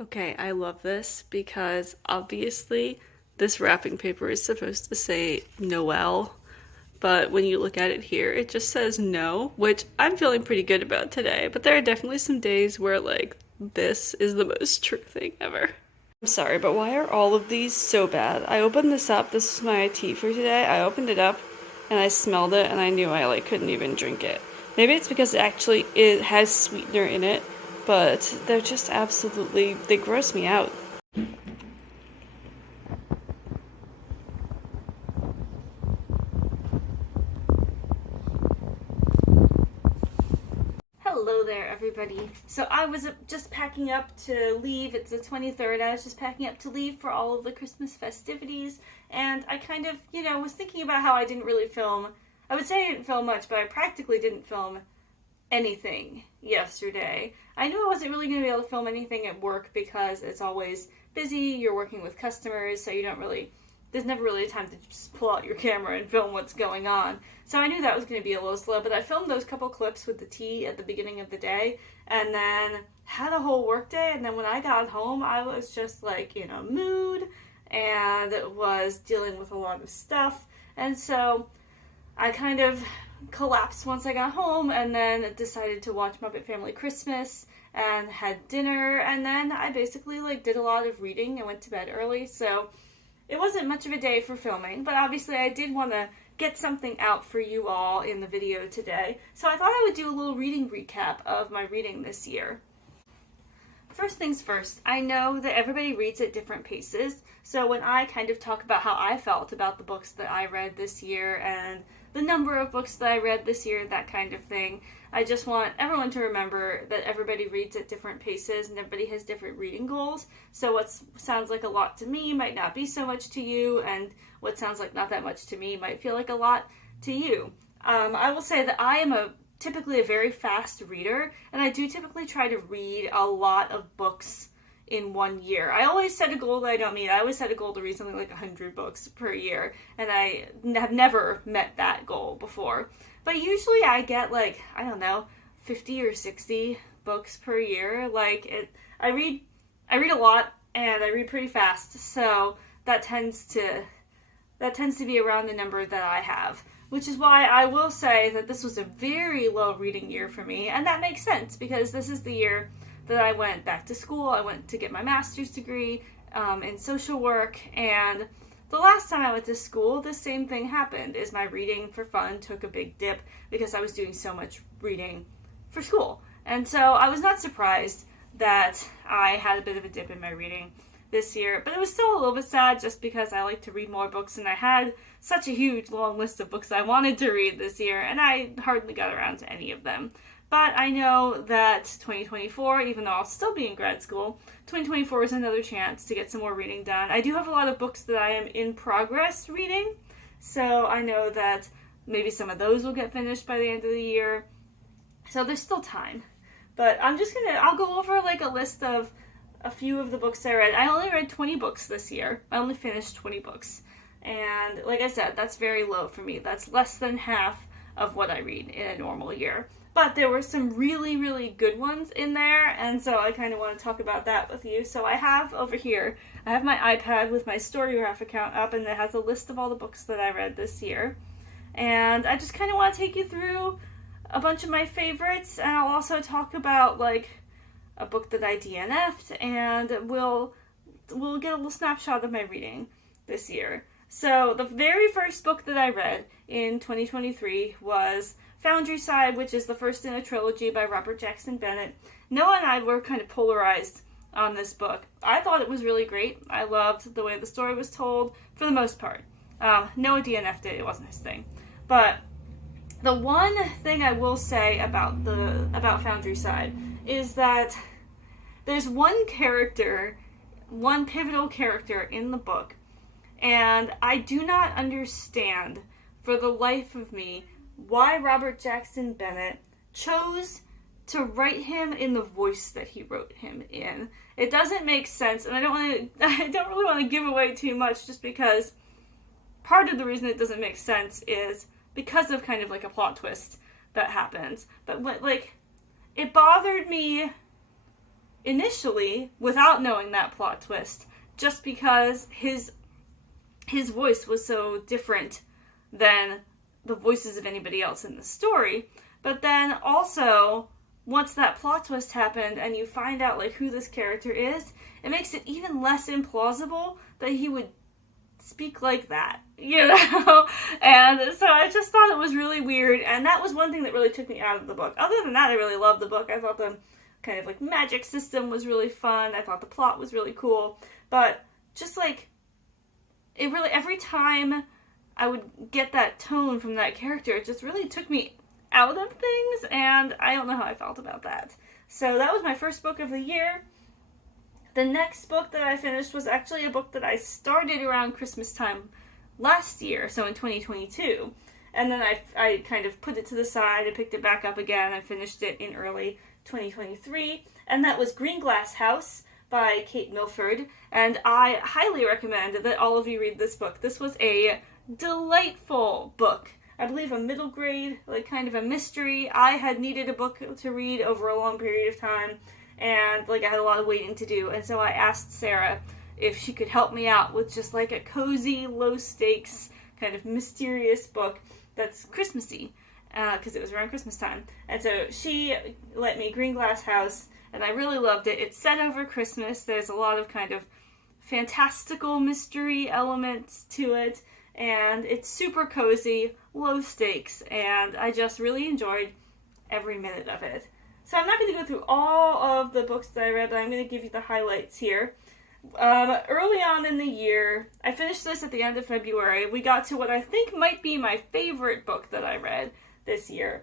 Okay, I love this because obviously this wrapping paper is supposed to say Noel, but when you look at it here, it just says no, which I'm feeling pretty good about today. But there are definitely some days where, like, this is the most true thing ever. I'm sorry, but why are all of these so bad? I opened this up. This is my tea for today. I opened it up and I smelled it and I knew I like couldn't even drink it. Maybe it's because it has sweetener in it, but they're just absolutely, they gross me out. Hello there, everybody. So I was just packing up to leave. It's the 23rd. I was just packing up to leave for all of the Christmas festivities, and I kind of, was thinking about how I didn't really film. I would say I didn't film much, but I practically didn't film anything yesterday. I knew I wasn't really going to be able to film anything at work because it's always busy. You're working with customers, so there's never really a time to just pull out your camera and film what's going on. So I knew that was going to be a little slow, but I filmed those couple clips with the tea at the beginning of the day, and then had a whole work day, and then when I got home, I was just like in a mood, and was dealing with a lot of stuff, and so I kind of collapsed once I got home, and then decided to watch Muppet Family Christmas, and had dinner, and then I basically did a lot of reading and went to bed early, so it wasn't much of a day for filming, but obviously I did want to get something out for you all in the video today, so I thought I would do a little reading recap of my reading this year. First things first, I know that everybody reads at different paces, so when I kind of talk about how I felt about the books that I read this year and the number of books that I read this year, that kind of thing, I just want everyone to remember that everybody reads at different paces and everybody has different reading goals. So what sounds like a lot to me might not be so much to you, and what sounds like not that much to me might feel like a lot to you. I will say that I am typically a very fast reader, and I do typically try to read a lot of books in 1 year. I always set a goal that I don't meet. I always set a goal to read something like 100 books per year, and I have never met that goal before. But usually I get 50 or 60 books per year. I read a lot, and I read pretty fast, so that tends to be around the number that I have. Which is why I will say that this was a very low reading year for me, and that makes sense because this is the year that I went back to school. I went to get my master's degree in social work, and the last time I went to school, the same thing happened, is my reading for fun took a big dip because I was doing so much reading for school. And so I was not surprised that I had a bit of a dip in my reading this year, but it was still a little bit sad just because I like to read more books, and I had such a huge long list of books I wanted to read this year, and I hardly got around to any of them. But I know that 2024, even though I'll still be in grad school, 2024 is another chance to get some more reading done. I do have a lot of books that I am in progress reading, so I know that maybe some of those will get finished by the end of the year. So there's still time. But I'll go over a list of a few of the books I read. I only read 20 books this year. I only finished 20 books. And like I said, that's very low for me. That's less than half of what I read in a normal year. But there were some really, really good ones in there, and so I kind of want to talk about that with you. So I have over here, I have my iPad with my Storygraph account up, and it has a list of all the books that I read this year. And I just kind of want to take you through a bunch of my favorites, and I'll also talk about a book that I DNF'd, and we'll get a little snapshot of my reading this year. So the very first book that I read in 2023 was Foundryside, which is the first in a trilogy by Robert Jackson Bennett. Noah and I were kind of polarized on this book. I thought it was really great. I loved the way the story was told, for the most part. Noah DNF'd it. It wasn't his thing. But the one thing I will say about Foundryside is that there's one pivotal character in the book, and I do not understand, for the life of me, why Robert Jackson Bennett chose to write him in the voice that he wrote him in. It doesn't make sense, and I don't really want to give away too much, just because part of the reason it doesn't make sense is because of kind of a plot twist that happens. But it bothered me initially without knowing that plot twist, just because his voice was so different than the voices of anybody else in the story. But then also, once that plot twist happened and you find out like who this character is, it makes it even less implausible that he would speak like that, you know? And so I just thought it was really weird, and that was one thing that really took me out of the book. Other than that, I really loved the book. I thought the kind of like magic system was really fun. I thought the plot was really cool. But just like, it really, every time I would get that tone from that character, it just really took me out of things, and I don't know how I felt about that. So that was my first book of the year. The next book that I finished was actually a book that I started around Christmas time last year, so in 2022. And then I kind of put it to the side and picked it back up again and finished it in early 2023. And that was Green Glass House by Kate Milford. And I highly recommend that all of you read this book. This was a delightful book. I believe a middle grade, like kind of a mystery. I had needed a book to read over a long period of time, and like I had a lot of waiting to do, and so I asked Sarah if she could help me out with just like a cozy, low stakes, kind of mysterious book that's Christmassy, because it was around Christmas time. And so she let me Green Glass House, and I really loved it. It's set over Christmas. There's a lot of kind of fantastical mystery elements to it, and it's super cozy, low stakes, and I just really enjoyed every minute of it. So I'm not going to go through all of the books that I read, but I'm going to give you the highlights here. Early on in the year, I finished this at the end of February, we got to what I think might be my favorite book that I read this year,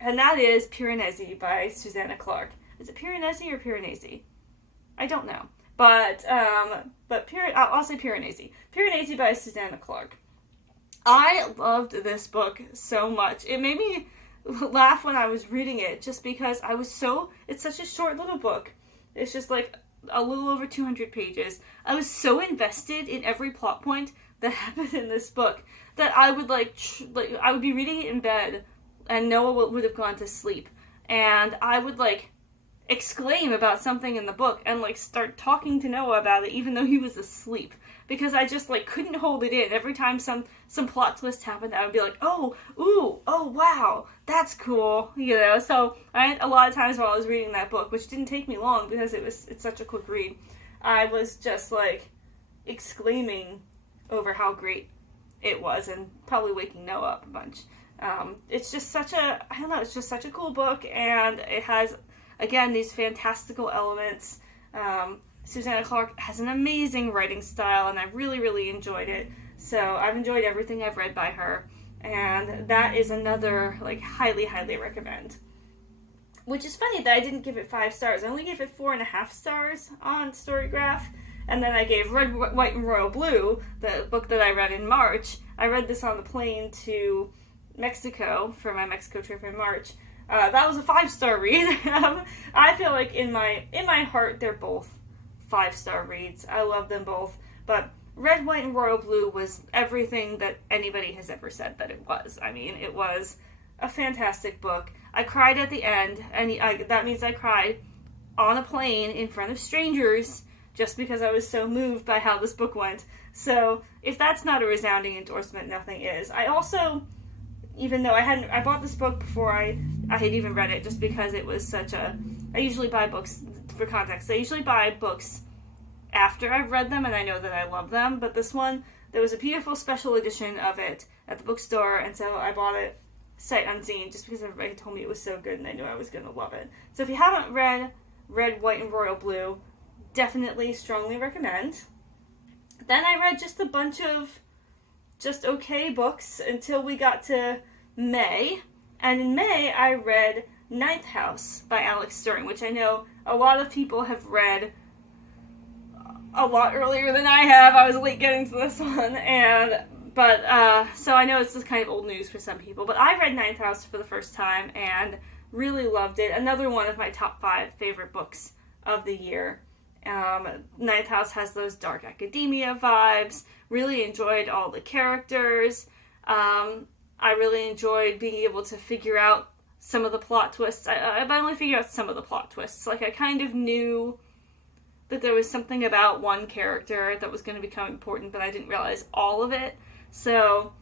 and that is Piranesi by Susanna Clarke. Is it Piranesi or Piranesi? I don't know. But I'll say Piranesi. Piranesi by Susanna Clarke. I loved this book so much. It made me laugh when I was reading it, just because it's such a short little book. It's just like a little over 200 pages. I was so invested in every plot point that happened in this book that I would I would be reading it in bed, and Noah would have gone to sleep, and I would exclaim about something in the book and start talking to Noah about it even though he was asleep, because I just couldn't hold it in. Every time some plot twist happened, I would be like, oh wow, that's cool, you know. So a lot of times while I was reading that book, which didn't take me long because it's such a quick read, I was just exclaiming over how great it was, and probably waking Noah up a bunch. It's just such a cool book, and it has, again, these fantastical elements. Susanna Clarke has an amazing writing style, and I really, really enjoyed it. So I've enjoyed everything I've read by her, and that is another, highly, highly recommend. Which is funny that I didn't give it 5 stars. I only gave it 4.5 stars on Storygraph, and then I gave Red, White, and Royal Blue, the book that I read in March. I read this on the plane to Mexico for my Mexico trip in March. That was a 5-star read. I feel like in my heart, they're both 5-star reads. I love them both. But Red, White, and Royal Blue was everything that anybody has ever said that it was. I mean, it was a fantastic book. I cried at the end, and that means I cried on a plane in front of strangers just because I was so moved by how this book went. So if that's not a resounding endorsement, nothing is. I also, even though I bought this book before I had even read it, just because it was I usually buy books, for context, I usually buy books after I've read them and I know that I love them, but this one, there was a beautiful special edition of it at the bookstore, and so I bought it sight unseen, just because everybody told me it was so good and I knew I was going to love it. So if you haven't read Red, White, and Royal Blue, definitely, strongly recommend. Then I read just a bunch of just okay books until we got to May, and in May I read Ninth House by Alex Stern, which I know a lot of people have read a lot earlier than I have. I was late getting to this one, so I know it's just kind of old news for some people, but I read Ninth House for the first time and really loved it. Another one of my top 5 favorite books of the year. Ninth House has those dark academia vibes. Really enjoyed all the characters. I really enjoyed being able to figure out some of the plot twists. I've only figured out some of the plot twists. Like, I kind of knew that there was something about one character that was going to become important, but I didn't realize all of it. So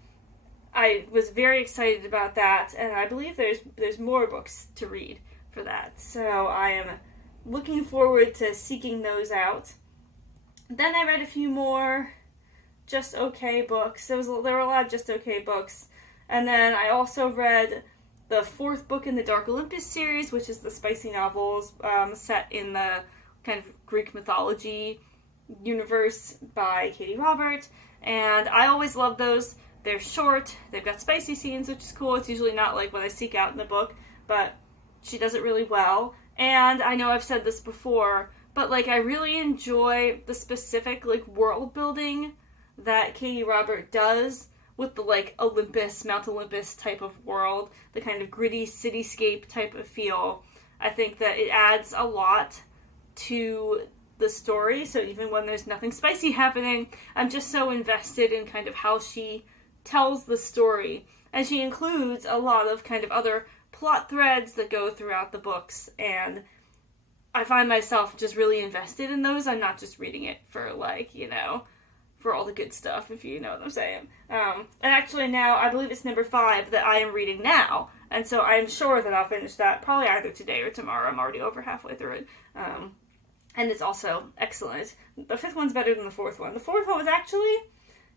I was very excited about that, and I believe there's more books to read for that. So I am looking forward to seeking those out. Then I read a few more just okay books. There were a lot of just okay books. And then I also read the fourth book in the Dark Olympus series, which is the spicy novels set in the kind of Greek mythology universe by Katie Robert. And I always love those. They're short, they've got spicy scenes, which is cool. It's usually not like what I seek out in the book, but she does it really well. And I know I've said this before, but like I really enjoy the specific like world building that Katie Robert does with the like Olympus, Mount Olympus type of world, the kind of gritty cityscape type of feel. I think that it adds a lot to the story, so even when there's nothing spicy happening, I'm just so invested in kind of how she tells the story. And she includes a lot of kind of other plot threads that go throughout the books, and I find myself just really invested in those. I'm not just reading it for like, you know, for all the good stuff, if you know what I'm saying. And actually now, I believe it's number 5 that I am reading now, and so I'm sure that I'll finish that probably either today or tomorrow. I'm already over halfway through it. And it's also excellent. The 5th one's better than the 4th one. The 4th one was actually,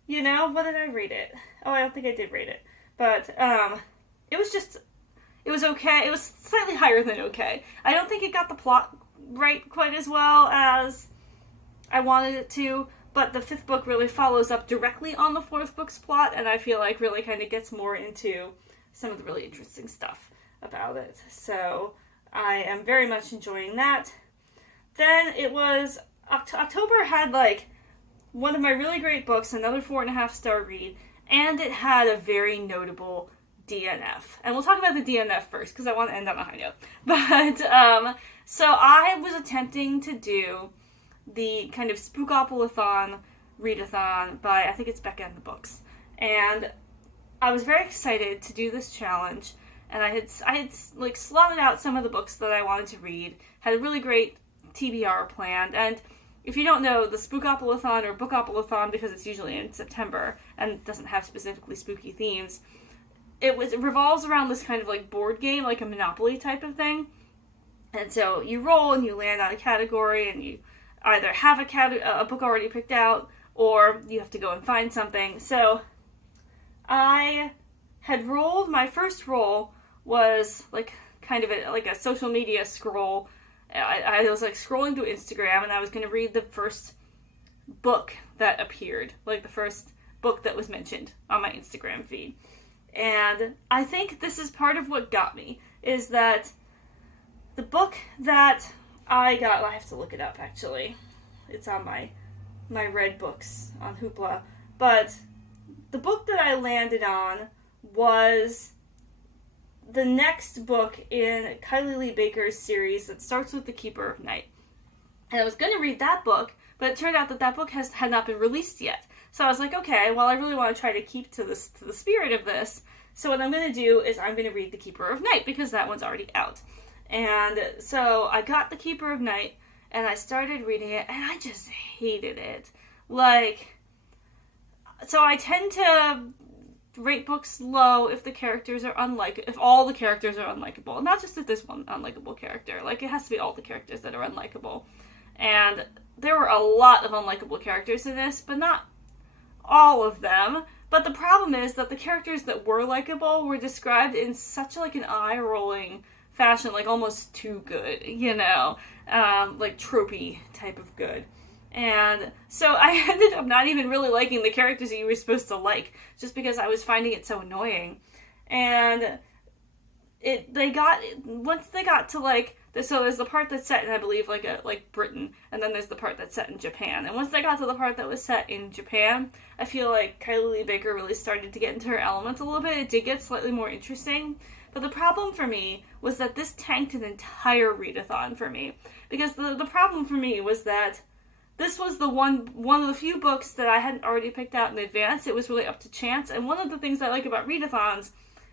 you know, what did I rate it? Oh, I don't think I did rate it. But, it was okay. It was slightly higher than okay. I don't think it got the plot right quite as well as I wanted it to, but the 5th book really follows up directly on the 4th book's plot, and I feel like really kind of gets more into some of the really interesting stuff about it. So, I am very much enjoying that. Then it was, October had like one of my really great books, another 4.5-star read, and it had a very notable DNF. And we'll talk about the DNF first, because I want to end on a high note. But, so I was attempting to do the kind of Spookopoly-thon readathon by, I think it's Becca and the Books. And I was very excited to do this challenge, and I had like slotted out some of the books that I wanted to read, had a really great TBR planned, and if you don't know, the Spookopoly-thon or Bookopoly-thon, because it's usually in September and doesn't have specifically spooky themes, it revolves around this kind of like board game, like a Monopoly type of thing. And so you roll and you land on a category, and you either have a book already picked out, or you have to go and find something. So I had rolled, my first roll was like kind of like a social media scroll. I was like scrolling through Instagram, and I was going to read the first book that appeared, like the first book that was mentioned on my Instagram feed. And I think this is part of what got me, is that the book that I got, I have to look it up actually, it's on my read books on Hoopla, but the book that I landed on was the next book in Kylie Lee Baker's series that starts with The Keeper of Night. And I was going to read that book, but it turned out that book had not been released yet. So I was like, okay, well, I really want to try to keep to the spirit of this. So what I'm going to do is I'm going to read The Keeper of Night, because that one's already out. And so I got The Keeper of Night, and I started reading it, and I just hated it. Like, so I tend to rate books low if the characters are if all the characters are unlikable. Not just if there's one unlikable character. Like, it has to be all the characters that are unlikable. And there were a lot of unlikable characters in this, but not all of them. But the problem is that the characters that were likable were described in such like an eye-rolling fashion, like almost too good, you know? Like tropey type of good. And so I ended up not even really liking the characters that you were supposed to like, just because I was finding it so annoying. And once they got to like, so there's the part that's set in, I believe, like Britain, and then there's the part that's set in Japan. And once they got to the part that was set in Japan, I feel like Kylie Lee Baker really started to get into her element a little bit. It did get slightly more interesting. But the problem for me was that this tanked an entire readathon for me. Because the problem for me was that this was one of the few books that I hadn't already picked out in advance. It was really up to chance. And one of the things I like about readathons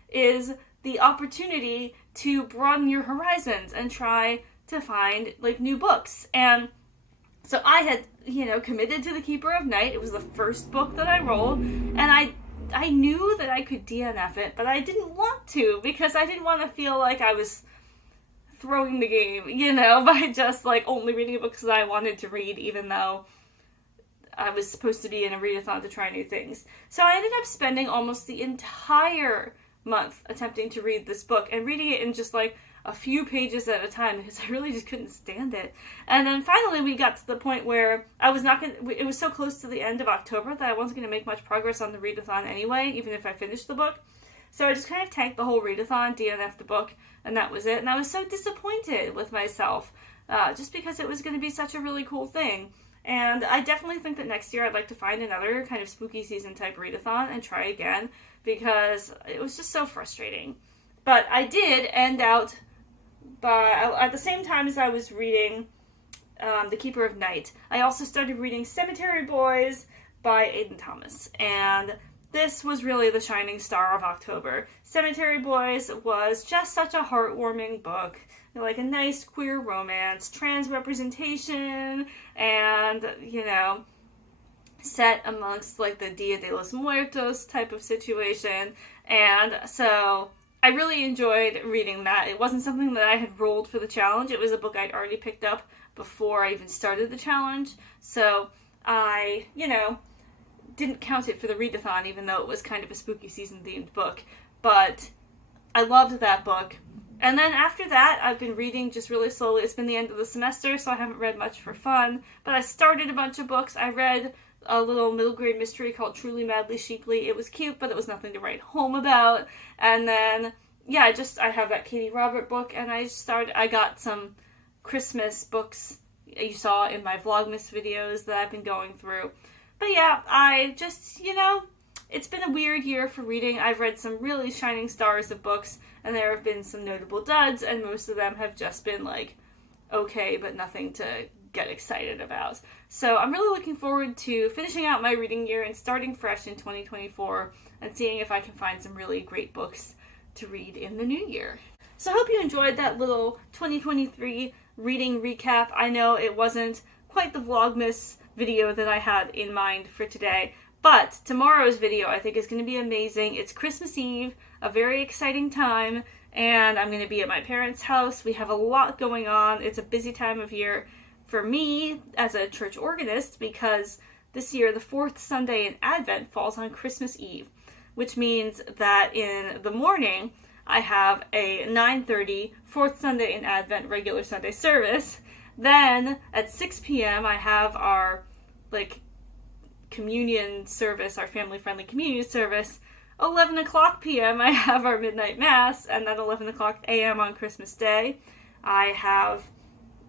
is the opportunity to broaden your horizons and try to find like new books. And so I had, committed to The Keeper of Night. It was the first book that I rolled, and I knew that I could DNF it, but I didn't want to because I didn't want to feel like I was throwing the game, by just like only reading books that I wanted to read, even though I was supposed to be in a readathon to try new things. So I ended up spending almost the entire month attempting to read this book and reading it in just like a few pages at a time because I really just couldn't stand it. And then finally we got to the point where it was so close to the end of October that I wasn't going to make much progress on the readathon anyway, even if I finished the book. So I just kind of tanked the whole readathon, DNF'd the book, and that was it. And I was so disappointed with myself, just because it was going to be such a really cool thing. And I definitely think that next year I'd like to find another kind of spooky season type readathon and try again, because it was just so frustrating. But I did end out at the same time as I was reading The Keeper of Night, I also started reading Cemetery Boys by Aidan Thomas. And this was really the shining star of October. Cemetery Boys was just such a heartwarming book. Like a nice queer romance, trans representation, and, set amongst like the Dia de los Muertos type of situation. And so I really enjoyed reading that. It wasn't something that I had rolled for the challenge. It was a book I'd already picked up before I even started the challenge. So I, didn't count it for the readathon, even though it was kind of a spooky season themed book. But I loved that book. And then after that, I've been reading just really slowly. It's been the end of the semester, so I haven't read much for fun. But I started a bunch of books. I read a little middle grade mystery called Truly Madly Sheeply. It was cute, but it was nothing to write home about. And then, I have that Katie Robert book, and I got some Christmas books you saw in my VLOGMAS videos that I've been going through. But I just, it's been a weird year for reading. I've read some really shining stars of books, and there have been some notable duds, and most of them have just been like, okay, but nothing to get excited about. So I'm really looking forward to finishing out my reading year and starting fresh in 2024 and seeing if I can find some really great books to read in the new year. So I hope you enjoyed that little 2023 reading recap. I know it wasn't quite the Vlogmas video that I had in mind for today, but tomorrow's video I think is going to be amazing. It's Christmas Eve, a very exciting time, and I'm going to be at my parents' house. We have a lot going on. It's a busy time of year for me as a church organist because this year the fourth Sunday in Advent falls on Christmas Eve, which means that in the morning I have a 9:30 fourth Sunday in Advent regular Sunday service. Then at 6 p.m. I have our communion service, our family-friendly communion service. 11 o'clock p.m. I have our midnight mass, and then 11 o'clock a.m. on Christmas Day I have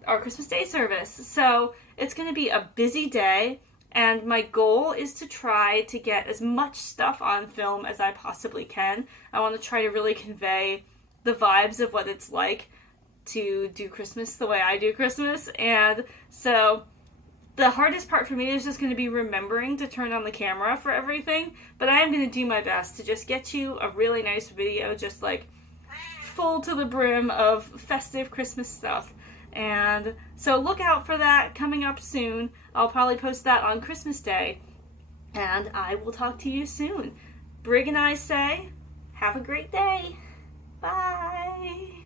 our Christmas Day service. So it's going to be a busy day, and my goal is to try to get as much stuff on film as I possibly can. I want to try to really convey the vibes of what it's like to do Christmas the way I do Christmas. And so the hardest part for me is just going to be remembering to turn on the camera for everything. But I am going to do my best to just get you a really nice video, just like full to the brim of festive Christmas stuff. And so look out for that coming up soon. I'll probably post that on Christmas Day. And I will talk to you soon. Brig and I say, have a great day. Bye.